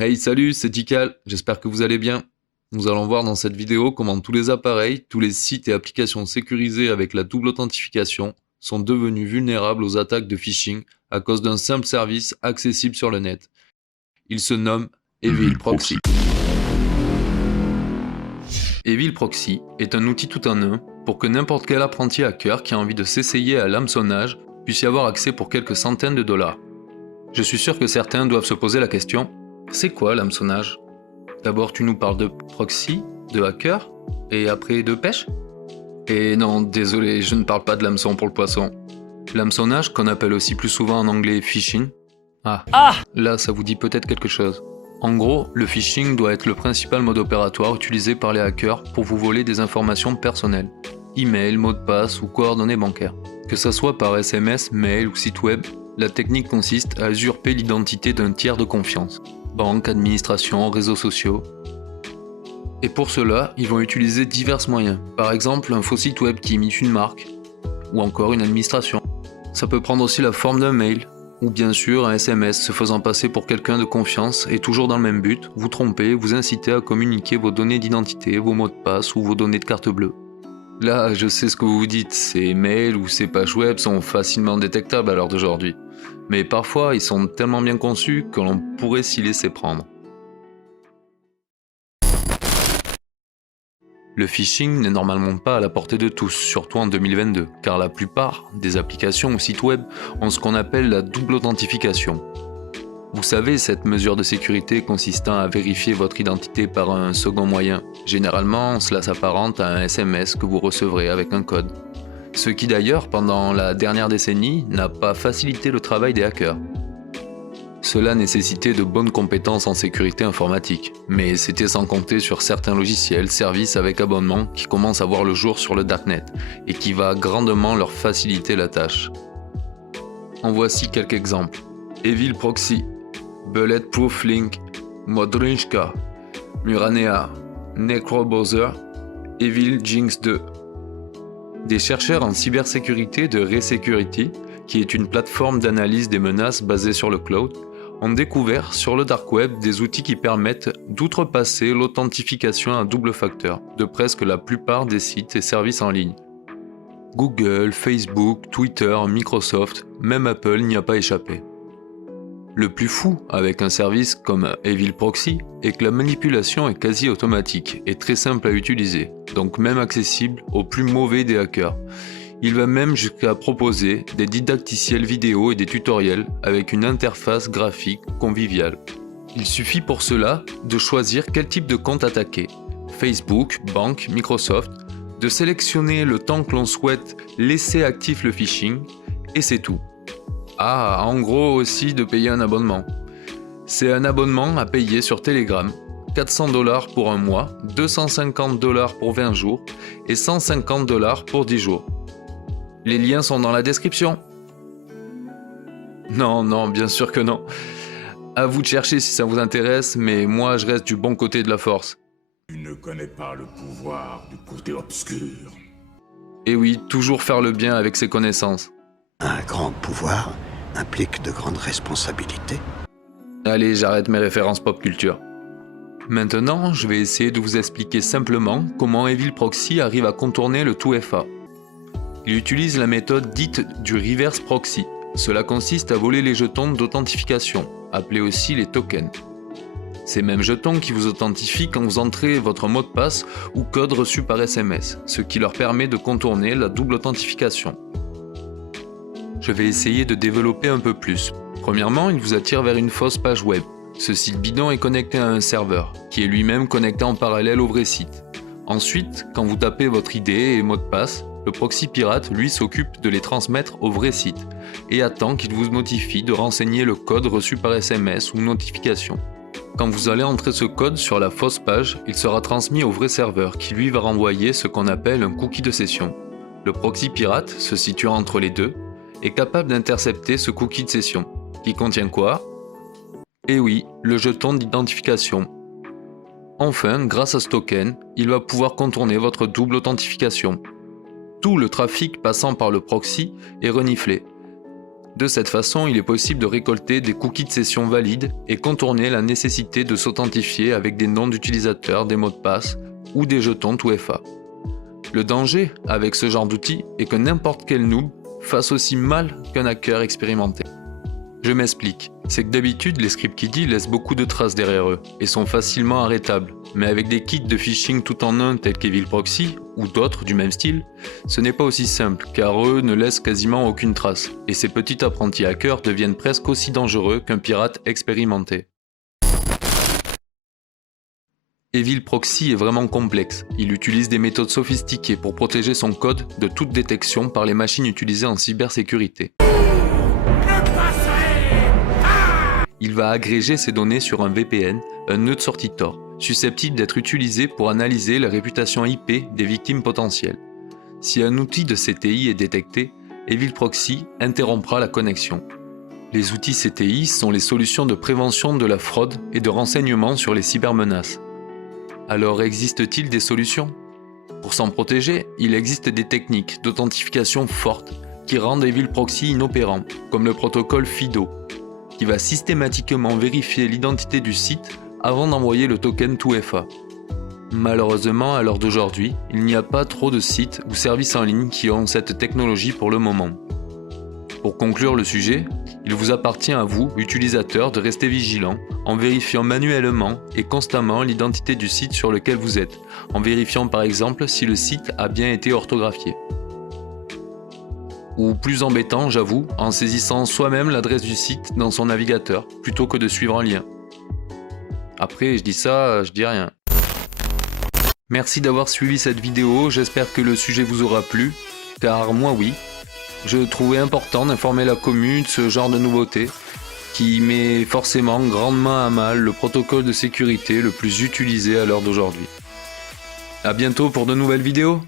Hey, salut, c'est Tikal, j'espère que vous allez bien. Nous allons voir dans cette vidéo comment tous les appareils, tous les sites et applications sécurisés avec la double authentification sont devenus vulnérables aux attaques de phishing à cause d'un simple service accessible sur le net. Il se nomme Evil Proxy. Evil Proxy est un outil tout en un pour que n'importe quel apprenti hacker qui a envie de s'essayer à l'hameçonnage puisse y avoir accès pour quelques centaines de dollars. Je suis sûr que certains doivent se poser la question, c'est quoi l'hameçonnage ? D'abord tu nous parles de proxy, de hacker, et après de pêche ? Et non, désolé, je ne parle pas de l'hameçon pour le poisson. L'hameçonnage, qu'on appelle aussi plus souvent en anglais phishing. Là ça vous dit peut-être quelque chose. En gros, le phishing doit être le principal mode opératoire utilisé par les hackers pour vous voler des informations personnelles. Email, mot de passe ou coordonnées bancaires. Que ça soit par SMS, mail ou site web, la technique consiste à usurper l'identité d'un tiers de confiance. Banque, administration, réseaux sociaux. Et pour cela, ils vont utiliser divers moyens. Par exemple, un faux site web qui imite une marque, ou encore une administration. Ça peut prendre aussi la forme d'un mail, ou bien sûr un SMS se faisant passer pour quelqu'un de confiance et toujours dans le même but, vous tromper, vous inciter à communiquer vos données d'identité, vos mots de passe ou vos données de carte bleue. Là, je sais ce que vous vous dites, ces mails ou ces pages web sont facilement détectables à l'heure d'aujourd'hui. Mais parfois, ils sont tellement bien conçus que l'on pourrait s'y laisser prendre. Le phishing n'est normalement pas à la portée de tous, surtout en 2022, car la plupart des applications ou sites web ont ce qu'on appelle la double authentification. Vous savez, cette mesure de sécurité consistant à vérifier votre identité par un second moyen. Généralement, cela s'apparente à un SMS que vous recevrez avec un code. Ce qui d'ailleurs, pendant la dernière décennie, n'a pas facilité le travail des hackers. Cela nécessitait de bonnes compétences en sécurité informatique, mais c'était sans compter sur certains logiciels, services avec abonnement qui commencent à voir le jour sur le darknet et qui va grandement leur faciliter la tâche. En voici quelques exemples. Evil Proxy, Bulletproof Link, Modrinchka, Muranea, Necrobowser, Evil Jinx 2. Des chercheurs en cybersécurité de Resecurity, qui est une plateforme d'analyse des menaces basée sur le cloud, ont découvert sur le dark web des outils qui permettent d'outrepasser l'authentification à double facteur de presque la plupart des sites et services en ligne. Google, Facebook, Twitter, Microsoft, même Apple n'y a pas échappé. Le plus fou avec un service comme Evil Proxy est que la manipulation est quasi automatique et très simple à utiliser, donc même accessible aux plus mauvais des hackers. Il va même jusqu'à proposer des didacticiels vidéo et des tutoriels avec une interface graphique conviviale. Il suffit pour cela de choisir quel type de compte attaquer, Facebook, banque, Microsoft, de sélectionner le temps que l'on souhaite laisser actif le phishing, et c'est tout. En gros aussi de payer un abonnement. C'est un abonnement à payer sur Telegram, 400 $ pour un mois, 250 $ pour 20 jours et 150 $ pour 10 jours. Les liens sont dans la description. Non, bien sûr que non. À vous de chercher si ça vous intéresse, mais moi je reste du bon côté de la force. Tu ne connais pas le pouvoir du côté obscur. Et oui, toujours faire le bien avec ses connaissances. Un grand pouvoir implique de grandes responsabilités. Allez, j'arrête mes références pop culture. Maintenant, je vais essayer de vous expliquer simplement comment Evil Proxy arrive à contourner le 2FA. Il utilise la méthode dite du reverse proxy. Cela consiste à voler les jetons d'authentification, appelés aussi les tokens. Ces mêmes jetons qui vous authentifient quand vous entrez votre mot de passe ou code reçu par SMS, ce qui leur permet de contourner la double authentification. Je vais essayer de développer un peu plus. Premièrement, il vous attire vers une fausse page web. Ce site bidon est connecté à un serveur, qui est lui-même connecté en parallèle au vrai site. Ensuite, quand vous tapez votre ID et mot de passe, le proxy pirate, lui, s'occupe de les transmettre au vrai site et attend qu'il vous notifie de renseigner le code reçu par SMS ou notification. Quand vous allez entrer ce code sur la fausse page, il sera transmis au vrai serveur qui lui va renvoyer ce qu'on appelle un cookie de session. Le proxy pirate, se situant entre les deux, est capable d'intercepter ce cookie de session, qui contient quoi ? Eh oui, le jeton d'identification. Enfin, grâce à ce token, il va pouvoir contourner votre double authentification. Tout le trafic passant par le proxy est reniflé. De cette façon, il est possible de récolter des cookies de session valides et contourner la nécessité de s'authentifier avec des noms d'utilisateurs, des mots de passe ou des jetons 2FA. Le danger avec ce genre d'outil est que n'importe quel noob fasse aussi mal qu'un hacker expérimenté. Je m'explique, c'est que d'habitude les scripts kiddie laissent beaucoup de traces derrière eux et sont facilement arrêtables, mais avec des kits de phishing tout en un tels qu'Evil Proxy ou d'autres du même style, ce n'est pas aussi simple car eux ne laissent quasiment aucune trace et ces petits apprentis hackers deviennent presque aussi dangereux qu'un pirate expérimenté. Evil Proxy est vraiment complexe, il utilise des méthodes sophistiquées pour protéger son code de toute détection par les machines utilisées en cybersécurité. Il va agréger ces données sur un VPN, un nœud de sortie Tor, susceptible d'être utilisé pour analyser la réputation IP des victimes potentielles. Si un outil de CTI est détecté, Evil Proxy interrompra la connexion. Les outils CTI sont les solutions de prévention de la fraude et de renseignement sur les cybermenaces. Alors existe-t-il des solutions? Pour s'en protéger, il existe des techniques d'authentification fortes qui rendent Evil Proxy inopérant, comme le protocole FIDO, qui va systématiquement vérifier l'identité du site avant d'envoyer le token 2FA. Malheureusement, à l'heure d'aujourd'hui, il n'y a pas trop de sites ou services en ligne qui ont cette technologie pour le moment. Pour conclure le sujet, il vous appartient à vous, utilisateurs, de rester vigilants en vérifiant manuellement et constamment l'identité du site sur lequel vous êtes, en vérifiant par exemple si le site a bien été orthographié. Ou plus embêtant, j'avoue, en saisissant soi-même l'adresse du site dans son navigateur, plutôt que de suivre un lien. Après, je dis ça, je dis rien. Merci d'avoir suivi cette vidéo, j'espère que le sujet vous aura plu, car moi oui, je trouvais important d'informer la commune de ce genre de nouveauté, qui met forcément grandement à mal le protocole de sécurité le plus utilisé à l'heure d'aujourd'hui. A bientôt pour de nouvelles vidéos.